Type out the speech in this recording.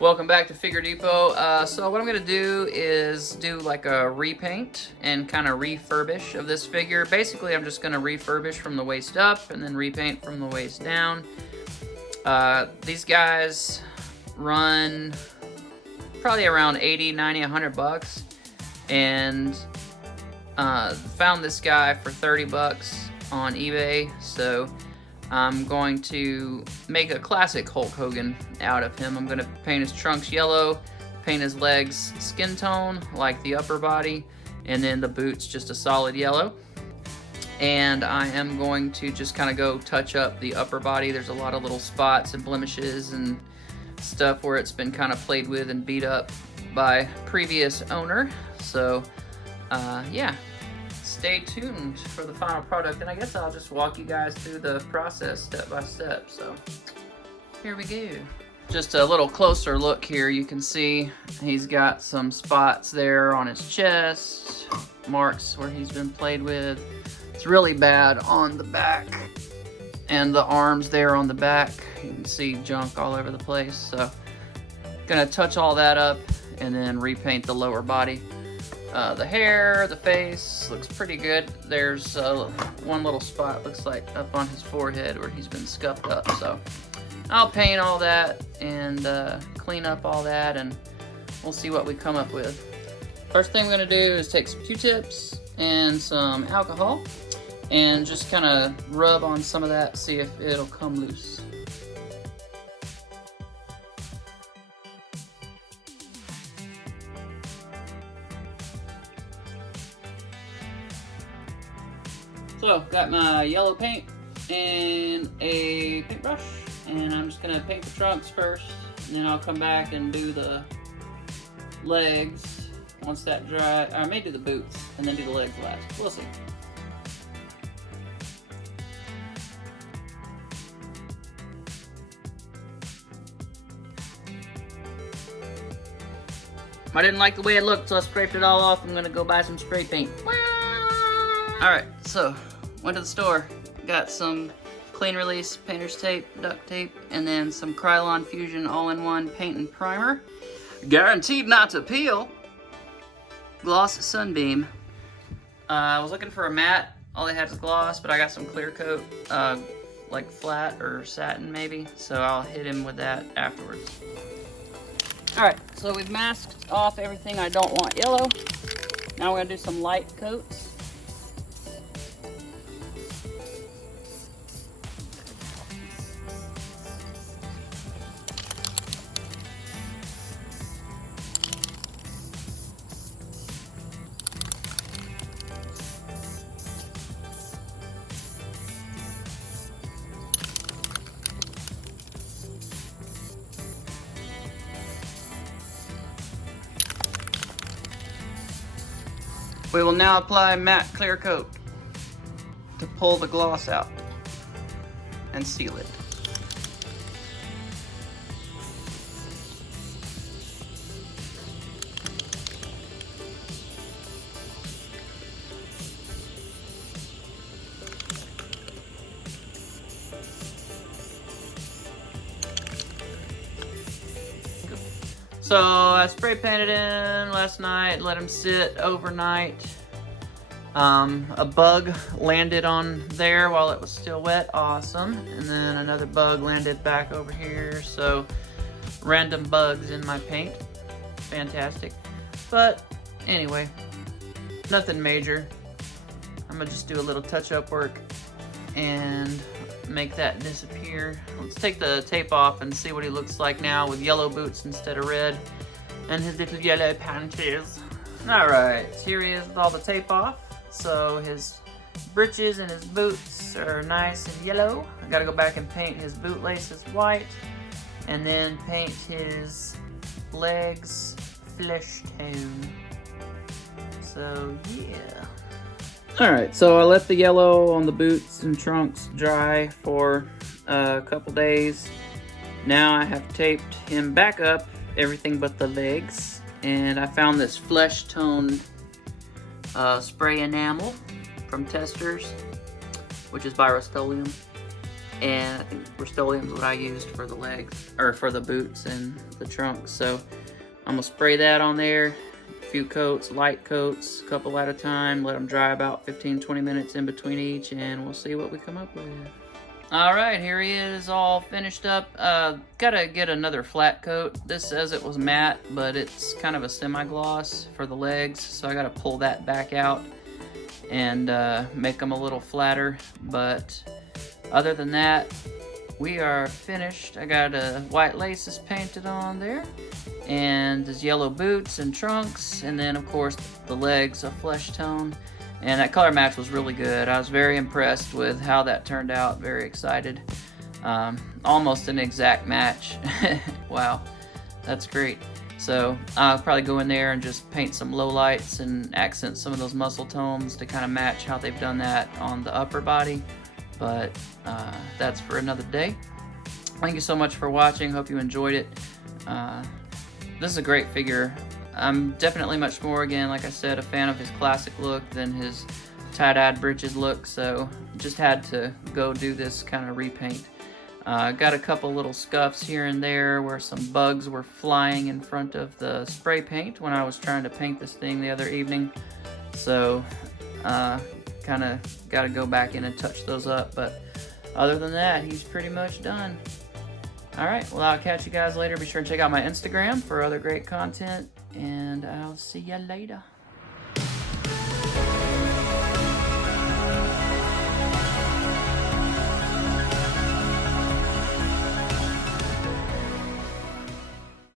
Welcome back to Figure Depot. So what I'm going to do is do like a repaint and kind of refurbish of this figure. Basically, I'm just going to refurbish from the waist up and then repaint from the waist down. These guys run probably around 80, 90, 100 bucks. And found this guy for 30 bucks on eBay. So I'm going to make a classic Hulk Hogan out of him. I'm going to paint his trunks yellow, paint his legs skin tone like the upper body, and then the boots just a solid yellow. And I am going to just kind of go touch up the upper body. There's a lot of little spots and blemishes and stuff where it's been kind of played with and beat up by previous owner. So yeah, stay tuned for the final product, and I guess I'll just walk you guys through the process step by step. So here we go. Just a little closer look here. You can see he's got some spots there on his chest, marks where he's been played with. It's really bad on the back and the arms there on the back. You can see junk all over the place. So gonna touch all that up and then repaint the lower body. The hair, the face looks pretty good. There's one little spot looks like up on his forehead where he's been scuffed up. So I'll paint all that and clean up all that, and we'll see what we come up with. First thing we're gonna do is take some Q-tips and some alcohol and just kind of rub on some of that, see if it'll come loose. So, got my yellow paint and a paintbrush, and I'm just gonna paint the trunks first, and then I'll come back and do the legs once that dry. I may do the boots and then do the legs last. We'll see. I didn't like the way it looked, so I scraped it all off. I'm gonna go buy some spray paint. Alright, so went to the store, got some clean release painter's tape, duct tape, and then some Krylon Fusion all-in-one paint and primer. Guaranteed not to peel. Gloss Sunbeam. I was looking for a matte. All they had was gloss, but I got some clear coat, like flat or satin maybe, so I'll hit him with that afterwards. Alright, so we've masked off everything I don't want yellow. Now we're gonna do some light coats. We will now apply matte clear coat to pull the gloss out and seal it. So I spray painted in last night, let him sit overnight. A bug landed on there while it was still wet, awesome. And then another bug landed back over here, so random bugs in my paint, fantastic. But anyway, nothing major. I'm gonna just do a little touch-up work and make that disappear. Let's take the tape off and see what he looks like now with yellow boots instead of red and his little yellow panties. Alright, here he is with all the tape off. So his breeches and his boots are nice and yellow. I gotta go back and paint his boot laces white and then paint his legs flesh tone. So yeah. Alright, so I left the yellow on the boots and trunks dry for a couple days. Now I have taped him back up, everything but the legs. And I found this flesh toned spray enamel from Testers, which is by Rust-Oleum. and I think Rust-Oleum is what I used for the legs, or for the boots and the trunks. So I'm gonna spray that on there, a few coats, light coats, a couple at a time, let them dry about 15-20 minutes in between each, and we'll see what we come up with. All right, here he is all finished up. Gotta get another flat coat. This says it was matte, but it's kind of a semi-gloss for the legs, so I gotta pull that back out and make them a little flatter. But other than that, we are finished. I got white laces painted on there, and his yellow boots and trunks, and then of course the legs a flesh tone. And that color match was really good. I was very impressed with how that turned out. Very excited. Almost an exact match. Wow, that's great. So I'll probably go in there and just paint some lowlights and accent some of those muscle tones to kind of match how they've done that on the upper body. But that's for another day. Thank you so much for watching. Hope you enjoyed it. This is a great figure. I'm definitely much more, again, like I said, a fan of his classic look than his tie-dyed britches look, so just had to go do this kind of repaint. Got a couple little scuffs here and there where some bugs were flying in front of the spray paint when I was trying to paint this thing the other evening, so kind of got to go back in and touch those up, but other than that, he's pretty much done. Alright, well, I'll catch you guys later. Be sure to check out my Instagram for other great content, and I'll see you later.